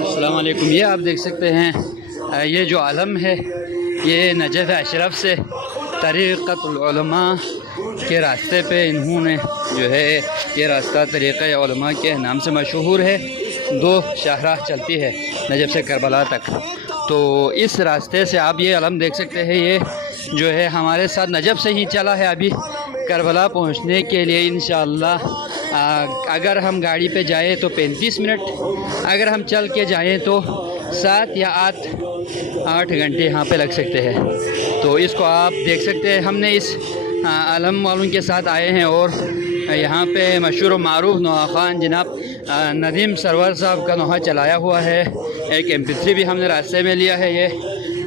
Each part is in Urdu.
السلام علیکم. یہ آپ دیکھ سکتے ہیں یہ جو علم ہے یہ نجف اشرف سے طریقۃ العلماء کے راستے پہ انہوں نے جو ہے یہ راستہ طریقہ علماء کے نام سے مشہور ہے. 2 شاہراہ چلتی ہے نجف سے کربلا تک. تو اس راستے سے آپ یہ علم دیکھ سکتے ہیں. یہ جو ہے ہمارے ساتھ نجف سے ہی چلا ہے ابھی کربلا پہنچنے کے لیے انشاءاللہ. اگر ہم گاڑی پہ جائیں تو 35 منٹ، اگر ہم چل کے جائیں تو 7 یا 8 گھنٹے یہاں پہ لگ سکتے ہیں. تو اس کو آپ دیکھ سکتے ہیں. ہم نے اس علم والوں کے ساتھ آئے ہیں اور یہاں پہ مشہور و معروف نوحہ خان جناب ندیم سرور صاحب کا نوحہ چلایا ہوا ہے. ایک MP3 بھی ہم نے راستے میں لیا ہے. یہ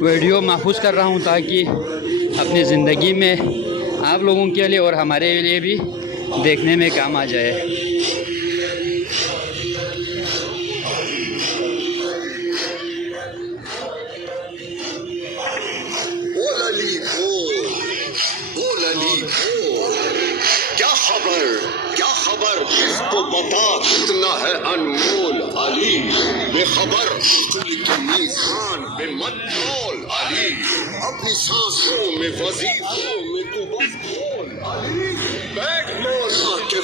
ویڈیو محفوظ کر رہا ہوں تاکہ اپنی زندگی میں آپ لوگوں کے لیے اور ہمارے لیے بھی دیکھنے میں کام آ جائے. کیا خبر اس کو بتا کتنا ہے انمول علی، بے خبر عقل کی میزان بے متول علی، اپنی سانسوں میں وظیفوں میں تو بس بول علی، بیٹھ مولا کے